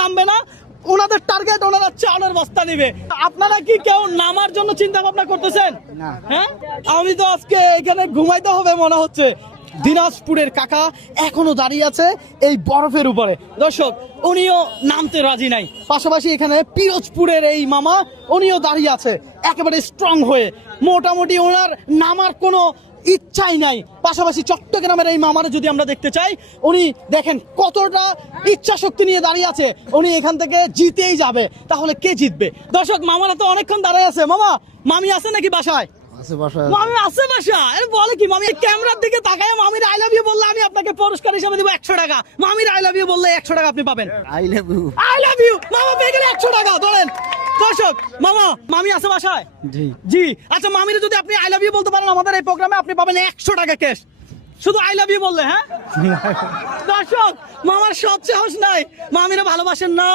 নামবে না, ওনাদের টার্গেট ওনারা চালের বস্তা নিবে। আপনারা কি কেউ নামার জন্য চিন্তা ভাবনা করতেছেন? হ্যাঁ, আমি তো আজকে এখানে ঘুমাইতে হবে মনে হচ্ছে। দিনাজপুরের কাকা এখনো দাঁড়িয়ে আছে এই বরফের উপরে। দর্শক, উনিও নামতে রাজি নাই। পাশাপাশি এখানে পিরোজপুরের এই মামা, উনিও দাঁড়িয়ে আছে একেবারে স্ট্রং হয়ে। মোটামুটি ওনার নামার কোনো ইচ্ছাই নাই। পাশাপাশি চট্টগ্রামের এই মামারে যদি আমরা দেখতে চাই, উনি দেখেন কতটা ইচ্ছা শক্তি নিয়ে দাঁড়িয়ে আছে। উনি এখান থেকে জিতেই যাবে। তাহলে কে জিতবে? দর্শক, মামারা তো অনেকক্ষণ দাঁড়ায় আছে। মামা, মামি আছে নাকি বাসায়? মামি আছে বাসায়? আরে বলে কি, মামি ক্যামেরার দিকে তাকায় মামির আই লাভ ইউ বললে আমি আপনাকে পুরস্কার হিসেবে দিব 100 টাকা। মামির আই লাভ ইউ বললে 100 টাকা আপনি পাবেন। I love you, I love you মামা পেয়ে গেলে 100 টাকা ধরেন। দর্শক, মামা, মামি আছে বাসায়? জি জি। আচ্ছা, মামির যদি আপনি আই লাভ ইউ বলতে পারেন আমাদের এই প্রোগ্রামে, আপনি পাবেন 100 টাকা ক্যাশ, শুধু আই লাভ ইউ বললে। হ্যাঁ দর্শক, মামার সৎ সাহস নাই। মামিরা ভালোবাসেন না?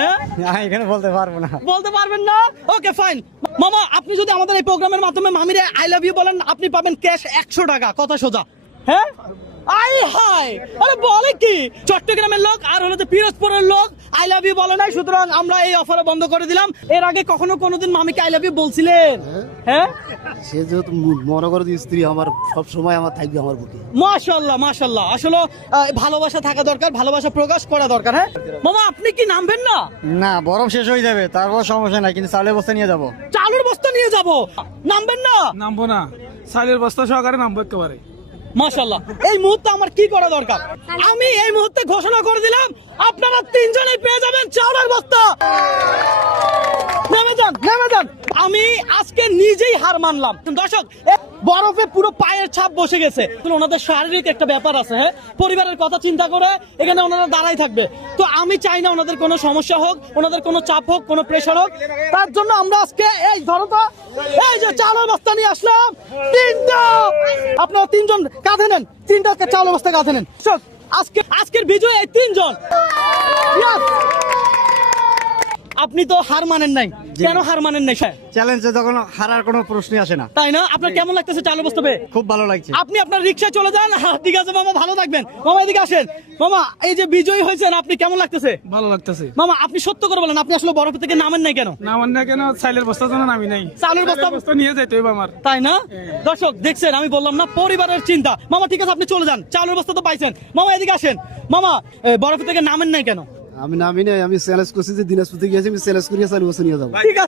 হ্যাঁ, এখানে বলতে পারবো না। বলতে পারবেন না? Okay fine. মামা, আপনি যদি আমাদের এই প্রোগ্রামের মাধ্যমে মামিরে আই লাভ ইউ বলেন, আপনি পাবেন ক্যাশ 100 টাকা, কথা সোজা। হ্যাঁ, আই হাই, আরে বলে কি, চট্টগ্রামের লোক আর হলো পিরোজপুরের লোক আই লাভ ইউ বলে নাই, সুতরাং আমরা এই অফার বন্ধ করে দিলাম। এর আগে কখনো কোনোদিন মামিকে আই লাভ ইউ বলছিলেন? হ্যাঁ, সে যেহেতু মনে করে স্ত্রী আমার সব সময় আমার থাকবে আমার বুকে। মাশাআল্লাহ মাশাআল্লাহ। আসলে ভালোবাসা থাকা দরকার, ভালোবাসা প্রকাশ করা দরকার। হ্যাঁ মামা, আপনি কি নামবেন না? না, বরফ শেষ হয়ে যাবে, তারপর সমস্যা নাই, কিন্তু চালের বস্তা নিয়ে যাবো। চালুর বস্তা নিয়ে যাব, নামবেন না? নামবো না, সালের বস্তা সহকারে নামবো একেবারে। মাশাআল্লাহ। এই মুহূর্তে আমার কি করা দরকার? আমি এই মুহূর্তে ঘোষণা করে দিলাম, আপনারা তিনজনেই পেয়ে যাবেন চাউলের বস্তা। নেমে যান, নেমে যান। আমি আজকে নিজেই হার মানলাম। দর্শক, বরফে পুরো পায়ের ছাপ বসে গেছে। ওনাদের শারীরিক একটা ব্যাপার আছে। হ্যাঁ, পরিবারের কথা চিন্তা করে এখানে ওনারা দাঁড়াই থাকবে। তো আমি চাই না ওনাদের কোনো সমস্যা হোক, ওনাদের কোনো চাপ হোক, কোনো প্রেশার হোক। তার জন্য আমরা আজকে এই ধরো তো, এই যে চাউলের বস্তা নিয়ে আসলাম তিনটা। আপনারা তিনজন কাঁধে নেন, তিনটা চাউলের বস্তা কাঁধে নেন। আজকের বিজয় এই তিনজন। Yes! আপনি তো হার মানেন নাই, কেন হার মানেন নাই? চ্যালেঞ্জে যখন হারার কোনো প্রশ্নই আসে না। তাই না? আপনার কেমন লাগতেছে চালের বস্তা পেয়ে? খুব ভালো লাগছে। আপনি আপনার রিকশায় চলে যান। ঠিক আছে মামা, ভালো থাকবেন। মামা এদিকে আসেন। মামা, এই যে বিজয়ী হয়েছেন, আপনি কেমন লাগতেছে? ভালো লাগতেছে। মামা, আপনি সত্য করে বলেন, আপনি আসলে বরফ থেকে নামেন নাই কেন? নামান না কেন? সাইলের বস্তার জন্য নামি নাই। চালের বস্তা নিয়ে যেতে হবে আমার। তাই না? দর্শক দেখছেন, আমি বললাম না পরিবারের চিন্তা। মামা ঠিক আছে, আপনি চলে যান, চালের বস্তা তো পাইছেন। মামা এদিকে আসেন। মামা, বরফ থেকে নামেন নাই কেন? আমি নামি নাই, আমি চ্যালেঞ্জ করছি যে দিনাজপুর থেকে গিয়েছি, আমি চ্যালেঞ্জ করিয়ে চালু বস্তা নিয়ে যাবো। ঠিক আছে।